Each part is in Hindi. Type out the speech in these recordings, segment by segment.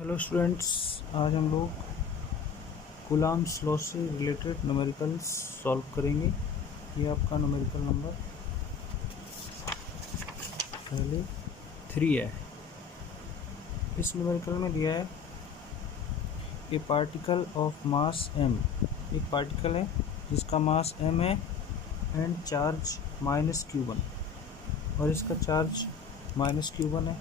हेलो स्टूडेंट्स, आज हम लोग कूलम्ब्स लॉ से रिलेटेड न्यूमेरिकल्स सॉल्व करेंगे। ये आपका न्यूमेरिकल नंबर पहले 3 है। इस न्यूमेरिकल में दिया है ए पार्टिकल ऑफ मास m। एक पार्टिकल है जिसका मास m है एंड चार्ज -q1, और इसका चार्ज -q1 है।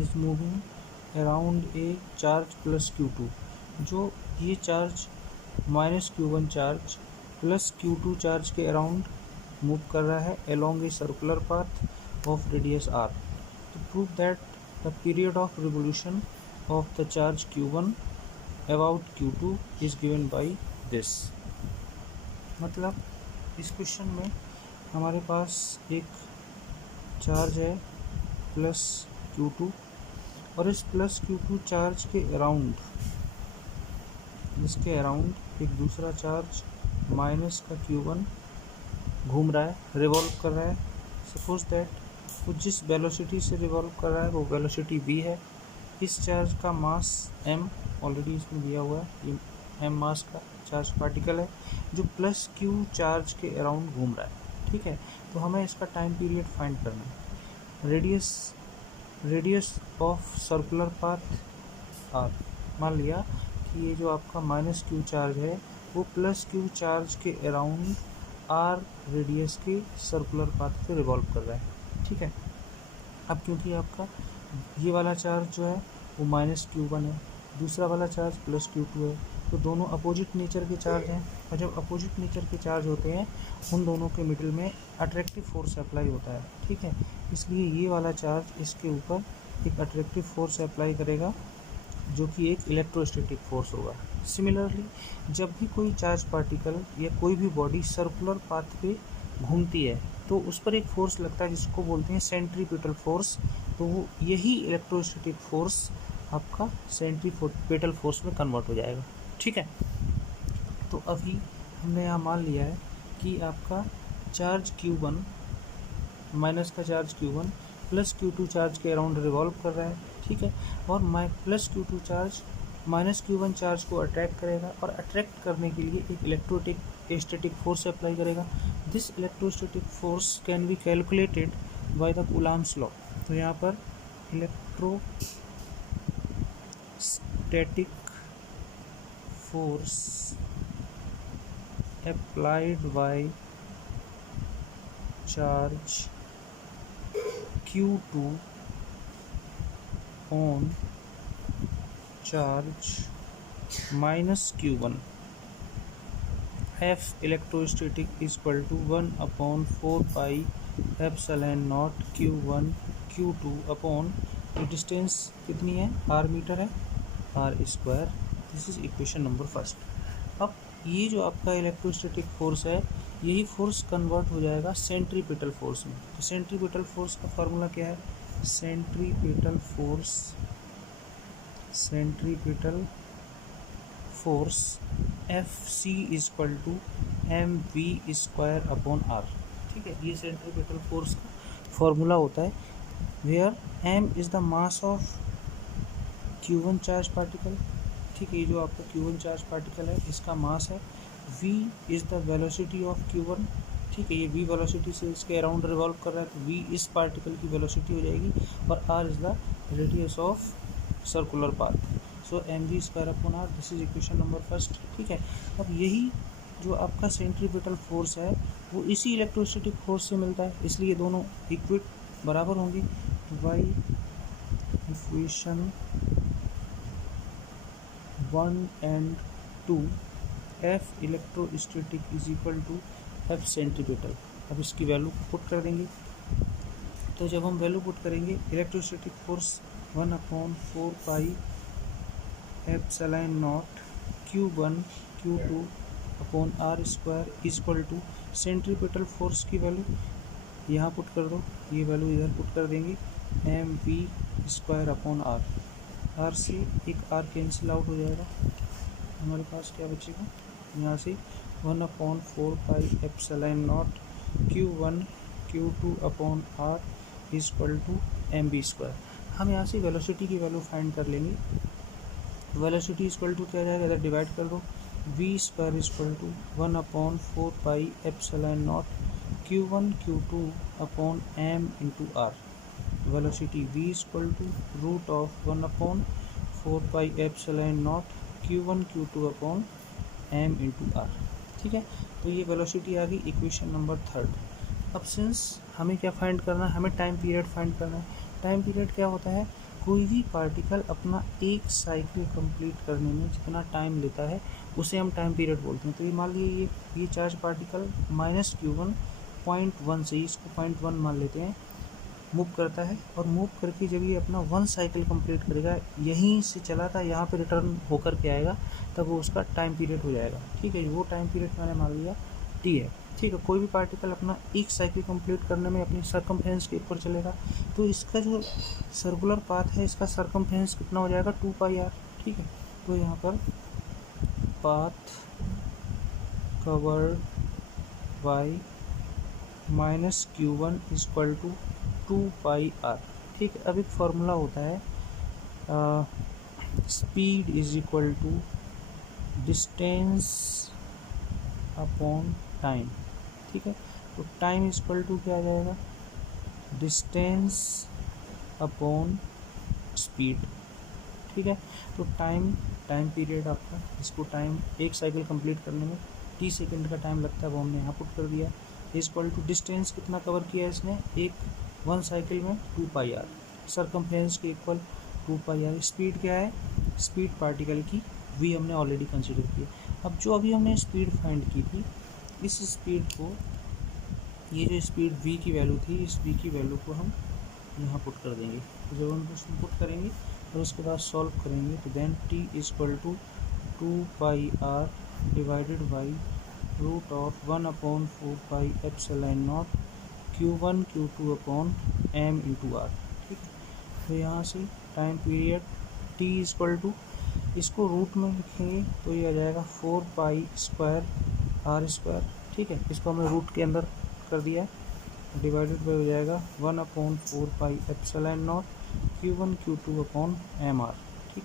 Is moving around a charge plus q2। जो ये charge -q1 charge plus q2 charge के अराउंड मूव कर रहा है along a circular path of radius r। तो prove that the period of revolution of the charge q1 about q2 is given by this. मतलब इस क्वेश्चन में हमारे पास एक चार्ज है प्लस q2, और इस प्लस q2 चार्ज के अराउंड, इसके अराउंड एक दूसरा चार्ज माइनस का q1 घूम रहा है, रिवॉल्व कर रहा है। सपोज दैट वो जिस वेलोसिटी से रिवॉल्व कर रहा है वो वेलोसिटी v है। इस चार्ज का मास m ऑलरेडी इसमें दिया हुआ है, ये m मास का चार्ज पार्टिकल है जो प्लस q चार्ज के अराउंड घूम रहा है। ठीक है, तो हमें इसका टाइम पीरियड फाइंड करना है। Radius of circular path r। मान लिया कि ये जो आपका -q चार्ज है वो +q चार्ज के अराउंड r रेडियस के सर्कुलर पाथ पे रिवॉल्व कर रहा है। ठीक है, अब क्योंकि आपका ये वाला चार्ज जो है वो -q1 है, दूसरा वाला चार्ज +q2 है, तो दोनों अपोजिट नेचर के चार्ज हैं, और जब अपोजिट नेचर के चार्ज होते हैं उन दोनों के मिडिल में अट्रैक्टिव फोर्स अप्लाई होता है। ठीक है, इसलिए ये वाला चार्ज इसके ऊपर एक अट्रैक्टिव फोर्स अप्लाई करेगा जो कि एक इलेक्ट्रोस्टैटिक फोर्स होगा। सिमिलरली जब भी कोई चार्ज पार्टिकल या कोई भी बॉडी सर्कुलर पाथ पे घूमती है तो उस पर एक फोर्स लगता है जिसको बोलते हैं सेंट्रीपिटल फोर्स। तो वो यही इलेक्ट्रोस्टैटिक फोर्स आपका सेंट्रीपिटल फोर्स में कन्वर्ट हो जाएगा। ठीक है, तो अभी हमने यहाँ मान लिया है कि आपका चार्ज q1 माइनस का charge q1 plus q2 charge के अराउंड रिवॉल्व कर रहा है। ठीक है, और plus q2 charge minus q1 charge को अट्रैक्ट करेगा, और अट्रैक्ट करने के लिए एक इलेक्ट्रोस्टैटिक फोर्स अप्लाई करेगा। This electrostatic force can be calculated by the Coulomb's law. तो यहाँ पर electrostatic force applied by charge q2 on charge minus q1 F electrostatic is equal to 1/4 pi epsilon naught q1 q2 upon distance कितनी है, r मीटर है, r square. This is equation number first. अब ये जो आपका इलेक्ट्रोस्टैटिक फोर्स है यही फोर्स कन्वर्ट हो जाएगा सेंट्रीपिटल फोर्स में। तो सेंट्रीपिटल फोर्स का फॉर्मूला क्या है, centripetal force Fc is equal to mv square upon r। ठीक है, ये सेंट्रीपिटल फोर्स का फॉर्मूला होता है, where m is the mass of q1 charge particle. ठीक है, ये जो आपका q1 चार्ज पार्टिकल है इसका मास है, v is the velocity of q1। ठीक है, ये v वेलोसिटी से इसके अराउंड रिवॉल्व कर रहा है, तो v इस पार्टिकल की वेलोसिटी हो जाएगी, और r is the radius of circular path. So mv square upon r, this is equation number first. ठीक है, अब यही जो आपका सेंट्रीपिटल फोर्स है वो इसी इलेक्ट्रोस्टैटिक फोर्स से मिलता है, इसलिए दोनों इक्विट बराबर होंगे। By equation 1 and 2 F electrostatic is equal to F centripetal. अब इसकी वैल्यू पुट कर देंगे, तो जब हम वैल्यू पुट करेंगे electrostatic force 1/4 pi epsilon naught q1 q2 upon r square is equal to centripetal force की वैल्यू यहाँ पुट कर दो, ये वैल्यू इधर पुट कर देंगे, mv square upon r। r से एक r कैंसिल आउट हो जाएगा, हमारे पास क्या बचेगा यहाँ से 1/4 pi epsilon naught q1 q2 upon r is equal to mv square. हम यहाँ से वेलोसिटी की वैल्यू फाइंड कर लेंगे। वेलोसिटी इक्वल टू क्या जाएगा, इधर डिवाइड कर दो, V square equal to 1/4πε0 Q1 Q2 upon m into R. Velocity v equal to √1/4πε0 Q1 Q2 upon m into R. ठीक है, तो ये वेलोसिटी आ गई इक्वेशन नंबर 3। अब सिंस हमें क्या फाइंड करना है, हमें टाइम पीरियड फाइंड करना है। टाइम पीरियड क्या होता है, कोई भी पार्टिकल अपना एक साइकिल कंप्लीट करने में जितना टाइम लेता है उसे हम टाइम पीरियड बोलते हैं। तो ये मान लीजिए ये चार्ज पार्टिकल -Q1 0.1 से, इसको 0.1 मान लेते हैं, मूव करता है, और मूव करके जब ये अपना 1 साइकिल कंप्लीट करेगा, यहीं से चला था यहाँ पे रिटर्न होकर के आएगा, तब वो उसका टाइम पीरियड हो जाएगा। ठीक है, वो टाइम पीरियड मैंने मान लिया टी है। ठीक है, कोई भी पार्टिकल अपना एक साइकिल कंप्लीट करने में अपनी सरकमफ्रेंस के ऊपर चलेगा, तो इसका जो सर्कुलर पाथ है, इसका सरकमफ्रेंस कितना हो जाएगा, 2πr। ठीक है, तो यहाँ पर path covered by -Q1 equal to 2πr। ठीक है, अब एक फॉर्मूला होता है, speed is equal to distance upon time. ठीक है, तो टाइम इक्वल टू क्या आ जाएगा, डिस्टेंस अपॉन स्पीड। ठीक है, तो टाइम पीरियड आपका, इसको टाइम एक साइकिल कंप्लीट करने में t सेकंड का टाइम लगता है, वो हमने यहाँ पुट कर दिया। इक्वल टू डिस्टेंस कितना कवर किया इसने, एक 1 साइकिल में 2πr, सरकमफ्रेंस के इक्वल 2πr। स्पीड क्या है, स्पीड पार्टिकल की v हमने ऑलरेडी कंसिडर की। अब जो अभी हमने स्पीड फाइंड की थी, इस स्पीड को, ये जो स्पीड v की वैल्यू थी, इस v की वैल्यू को हम यहाँ पुट कर देंगे। जब हम उसमें पुट करेंगे और उसके बाद सॉल्व करेंगे, तो then t equal to 2πr divided by √1/4πε0 Q1 Q2 upon m into R. ठीक है, तो यहाँ से time period t equal to, इसको रूट में लिखेंगे तो ये आ जाएगा 4π² ठीक है, इसको हमने रूट के अंदर कर दिया, डिवाइडेड बाई हो जाएगा 1/4πε0 Q1 Q2 अपॉन mr। ठीक,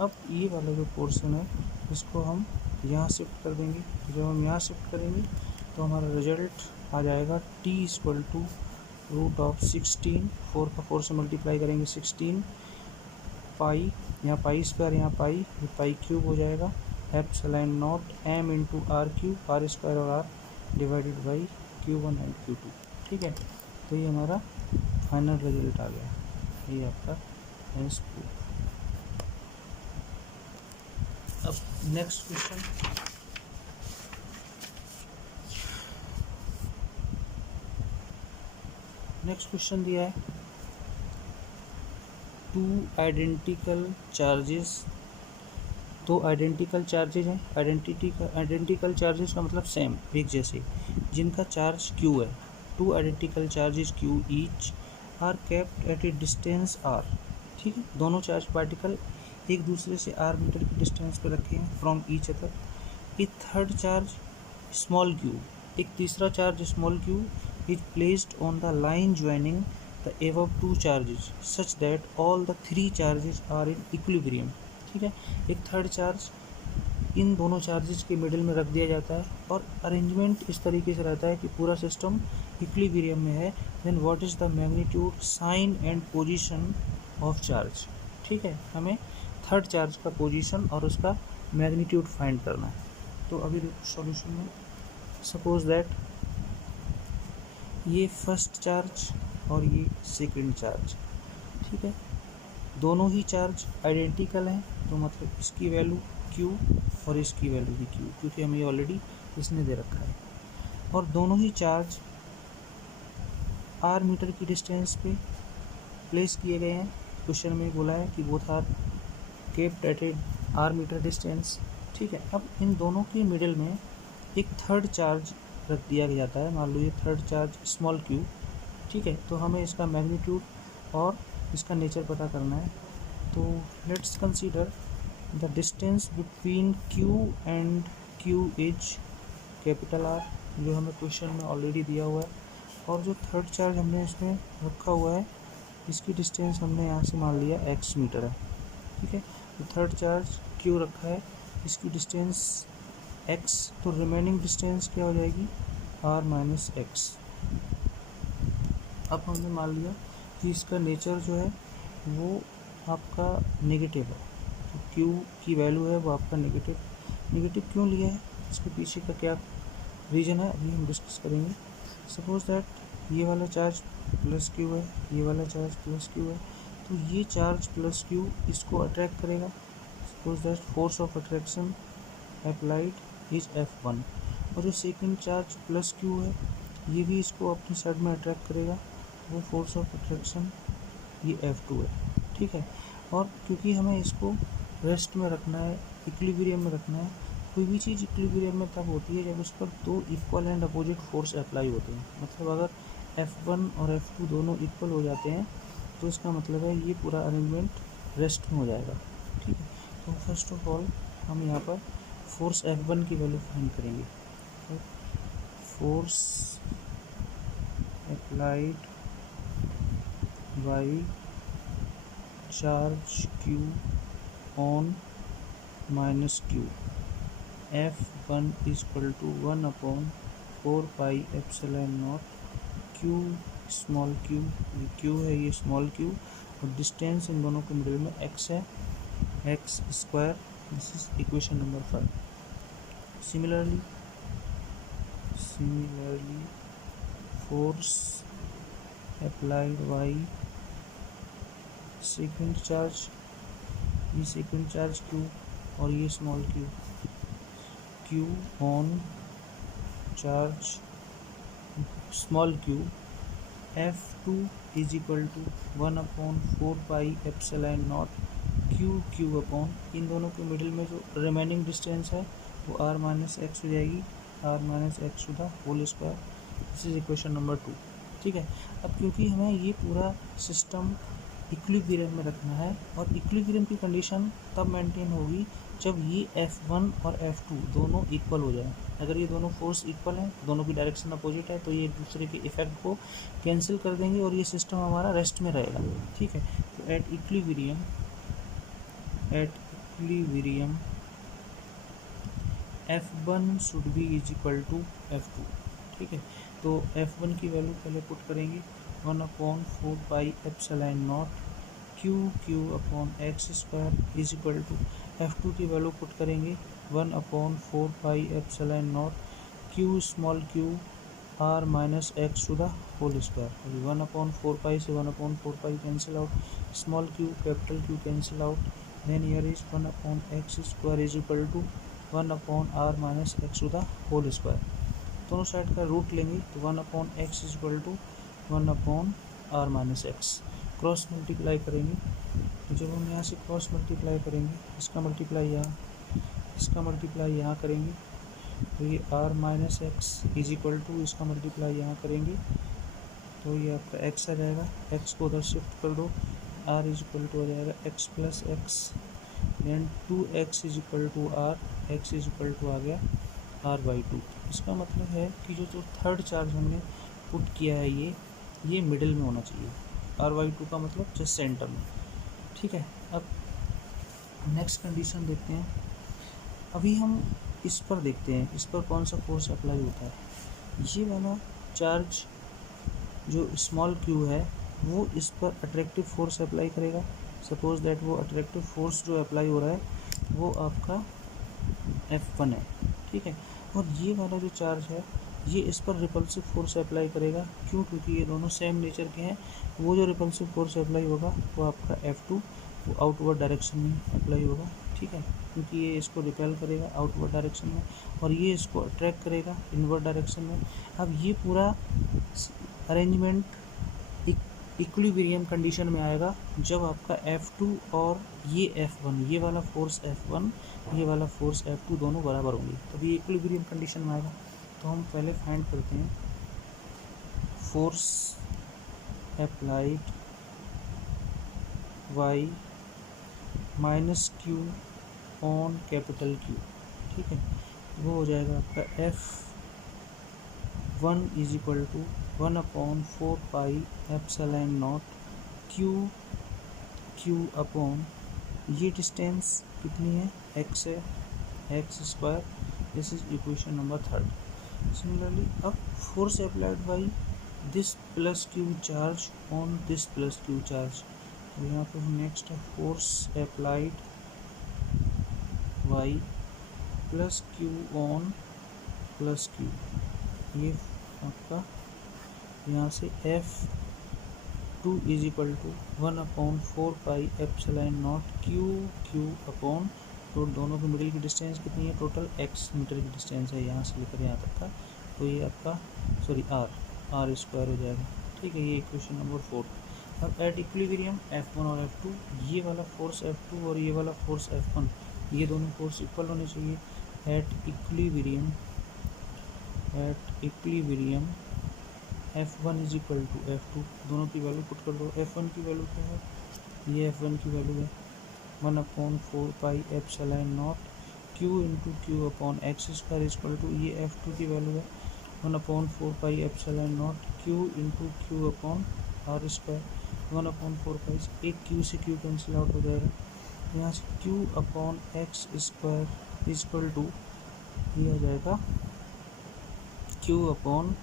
अब ये वाला जो पोर्शन है, इसको हम यहाँ शिफ्ट कर देंगे। जब हम यहाँ शिफ्ट करेंगे तो हमारा रिजल्ट आ जाएगा t इक्वल टू √16, 4 का 4 से मल्टीप्लाई करेंगे 16 पाई, यहाँ π², यहाँ पाई क्यूब हो जाएगा, ε0 m into are cube, r² और r divided by Q1 and Q2। ठीक है, तो ये हमारा फाइनल रिजल्ट आ गया, ये आपका एंस प्रूफ। अब नेक्स्ट क्वेश्चन, दिया है, 2 आइडेंटिकल चार्जेस, 2 आइडेंटिकल चार्जेज हैं। आइडेंटिकल चार्जेस का मतलब सेम, एक जैसे, जिनका चार्ज q है। 2 identical charges q each are kept at a distance r। ठीक है, दोनों चार्ज पार्टिकल एक दूसरे से r मीटर की डिस्टेंस पे रखे हैं from each other. A third charge small q, एक तीसरा चार्ज small q is placed on the line joining the above 2 charges such that all the 3 charges are in equilibrium. ठीक है, एक थर्ड चार्ज इन दोनों चार्जेस के मिडिल में रख दिया जाता है, और अरेंजमेंट इस तरीके से रहता है कि पूरा सिस्टम इक्विलिब्रियम में है। Then what is the magnitude, sign and position of charge. ठीक है, हमें थर्ड चार्ज का पोजीशन और उसका मैग्नीट्यूड फाइंड करना है। तो अभी सॉल्यूशन में, सपोज दैट ये फर्स्ट चार्ज और ये सेकंड चार्ज, ठीक है, दोनों ही चार्ज आइडेंटिकल हैं, तो मतलब इसकी वैल्यू q और इसकी वैल्यू भी q, क्योंकि हमें ऑलरेडी इसने दे रखा है, और दोनों ही चार्ज r मीटर की डिस्टेंस पे प्लेस किए गए हैं। क्वेश्चन में बोला है कि both are kept at a r metre distance. ठीक है, अब इन दोनों के मिडिल में एक थर्ड चार्ज रख दिया जाता है, मान लो ये थर्ड चार्ज स्मॉल q। ठीक है, तो हमें इसका मैग्नीट्यूड और इसका नेचर पता करना है। तो let's consider the distance between q and q is capital R, जो हमें क्वेश्चन में ऑलरेडी दिया हुआ है, और जो थर्ड चार्ज हमने इसमें रखा हुआ है इसकी डिस्टेंस हमने यहाँ से मान लिया x मीटर है, ठीक है। तो थर्ड चार्ज q रखा है, इसकी डिस्टेंस x, तो रिमेनिंग डिस्टेंस क्या हो जाएगी r माइनस एक्स। अब हमने मान लिया कि इसका नेचर जो है वो आपका नेगेटिव है, तो q की वैल्यू है वो आपका नेगेटिव क्यों लिया है, इसके पीछे का क्या रीज़न है अभी हम डिस्कस करेंगे। सपोज दैट ये वाला चार्ज प्लस q है, ये वाला चार्ज प्लस q है, तो ये चार्ज प्लस q इसको अट्रैक्ट करेगा। Suppose that force of attraction applied is F1, और जो सेकंड चार्ज प्लस q है ये भी इसको अपनी साइड में अट्रैक्ट करेगा, वो फोर्स ऑफ अट्रैक्शन ये F2 है, ठीक है। और क्योंकि हमें इसको रेस्ट में रखना है, इक्विलिब्रियम में रखना है, कोई भी चीज़ इक्विलिब्रियम में तब होती है जब उस पर दो equal and opposite force apply होते हैं। मतलब अगर F1 और F2 दोनों इक्वल हो जाते हैं तो इसका मतलब है ये पूरा अरेंजमेंट रेस्ट में हो जाएगा, ठीक है। तो फर्स्ट ऑफ ऑल हम यहाँ पर फोर्स F1 की वैल्यू फाइंड करेंगे। Force applied by charge q on minus q, F1 is equal to 1/4 pi epsilon naught q small q, ये q है ये स्मॉल q, और डिस्टेंस इन दोनों के मिडिल में x है, x square. This is equation number 5। Similarly force applied by second charge, ये सेकंड चार्ज q और ये small q on charge small q, F2 is equal to 1/4 pi epsilon naught q upon, इन दोनों के मिडिल में जो रिमेनिंग डिस्टेंस है वो r माइनस एक्स हो जाएगी, r minus x to the whole square. This is equation number 2, ठीक है। अब क्योंकि हमें ये पूरा सिस्टम इक्विलिब्रियम में रखना है, और इक्विलिब्रियम की कंडीशन तब मेंटेन होगी जब ये F1 और F2 दोनों इक्वल हो जाए। अगर ये दोनों फोर्स इक्वल हैं, दोनों की डायरेक्शन अपोजिट है, तो ये एक दूसरे के इफेक्ट को कैंसिल कर देंगे और ये सिस्टम हमारा रेस्ट में रहेगा, ठीक है। तो at equilibrium F1 should be is equal to F2, ठीक है। तो F1 की वैल्यू पहले पुट करेंगे 1/4 pi epsilon naught q upon x square is equal to, F2 की वैल्यू पुट करेंगे 1/4 pi epsilon naught q small q r minus x to the whole square. 1/4 pi से 1/4 pi cancel out, small q capital Q cancel out, then here is 1/x square is equal to 1/r minus x to the whole square. दोनों साइड का रूट लेंगे तो 1/x is equal to 1/r minus x. Cross multiply करेंगे, तो जब हम यहाँ से क्रॉस मल्टीप्लाई करेंगे, इसका मल्टीप्लाई यहाँ, इसका मल्टीप्लाई यहाँ करेंगे, तो ये r minus x is equal to, इसका मल्टीप्लाई यहाँ करेंगे तो ये आपका x आ जाएगा, x को उधर शिफ्ट कर दो, r इज इक्वल टू हो जाएगा x plus X, then 2x is equal to r, x is equal to आ गया r/2। इसका मतलब है कि जो थर्ड चार्ज हमने पुट किया है ये मिडिल में होना चाहिए, r/2 का मतलब जस्ट सेंटर में, ठीक है। अब नेक्स्ट कंडीशन देखते हैं। अभी हम इस पर देखते हैं, इस पर कौन सा फोर्स अप्लाई होता है। ये वाला चार्ज जो स्मॉल q है वो इस पर अट्रैक्टिव फोर्स अप्लाई करेगा। सपोज दैट वो अट्रैक्टिव फोर्स जो अप्लाई हो रहा है वो आपका F1 है, ठीक है। और ये वाला जो चार्ज है ये इस पर रिपल्सिव फोर्स अप्लाई करेगा, क्यों? क्योंकि ये दोनों सेम नेचर के हैं। वो जो रिपल्सिव फोर्स अप्लाई होगा वो आपका F2 वो आउटवर्ड डायरेक्शन में अप्लाई होगा, ठीक है, क्योंकि ये इसको रिपेल करेगा आउटवर्ड डायरेक्शन में और ये इसको अट्रैक्ट करेगा इनवर्ड डायरेक्शन में। अब ये पूरा अरेंजमेंट इक्विलिब्रियम कंडीशन में आएगा जब आपका F2 और ये F1, ये वाला फोर्स F1, ये वाला फोर्स F2 दोनों बराबर होंगे, तभी इक्विलिब्रियम कंडीशन में आएगा। तो हम पहले फाइंड करते हैं force applied y minus q on capital Q, ठीक है। वो हो जाएगा आपका F1 is equal to 1/4 pi epsilon naught Q upon ये डिस्टेंस कितनी है, एक्स है, X square. This is equation number 3rd। Similarly अब force applied by this plus Q charge on this plus Q charge. तो यहाँ पे नेक्स्ट है force applied by plus Q on plus Q. ये आपका यहाँ से F2 is equal to 1/4 pi epsilon naught Q upon, तो दोनों के मिडिल की डिस्टेंस कितनी है, टोटल x मीटर की डिस्टेंस है यहाँ से लेकर यहाँ तक का। तो ये आपका आर स्क्वायर हो जाएगा। ठीक है, ये इक्वेशन नंबर 4। अब एट इक्विलिब्रियम F1 और F2, ये वाला फोर्स F2 और ये वाला फोर्स F1, ये दोनों फोर्स इक्वल होने चाहिए। At equilibrium F1 is equal to F2, दोनों की वैल्यू पुट कर दो। F1 की वैल्यू क्या है, ये F1 की वैल्यू है 1/4 pi epsilon naught q into q upon x square is equal to, ये F2 की वैल्यू है 1/4 pi epsilon naught q into q upon r square. 1/4 pi, एक क्यू से क्यू कैंसिल आउट हो जाएगा, यहाँ से q upon x square is equal to, ये हो जाएगा क्यू अपॉन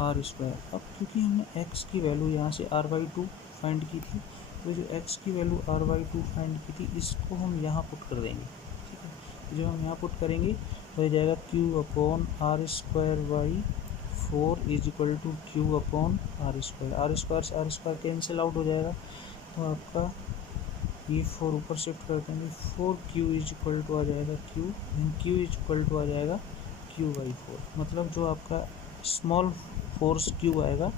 आर स्क्वायर। अब क्योंकि हमने x की वैल्यू यहाँ से r/2 फाइंड की थी, तो जो x की वैल्यू r/2 फाइंड की थी इसको हम यहाँ पुट कर देंगे। ठीक है, जो हम यहाँ पुट करेंगे तो हो जाएगा q अपॉन r square by 4 is equal to q upon r square. R square से आर स्क्वायर कैंसिल आउट हो जाएगा, तो आपका ये 4 ऊपर शिफ्ट कर देंगे, 4q इज इक्वल टू आ जाएगा q इज इक्वल टू आ जाएगा q/4। मतलब जो आपका स्मॉल फोर्स क्यू आएगा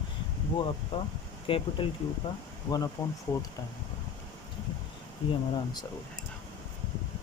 वो आपका कैपिटल क्यू का 1/4 टाइम होगा। ठीक है, ये हमारा आंसर होगा।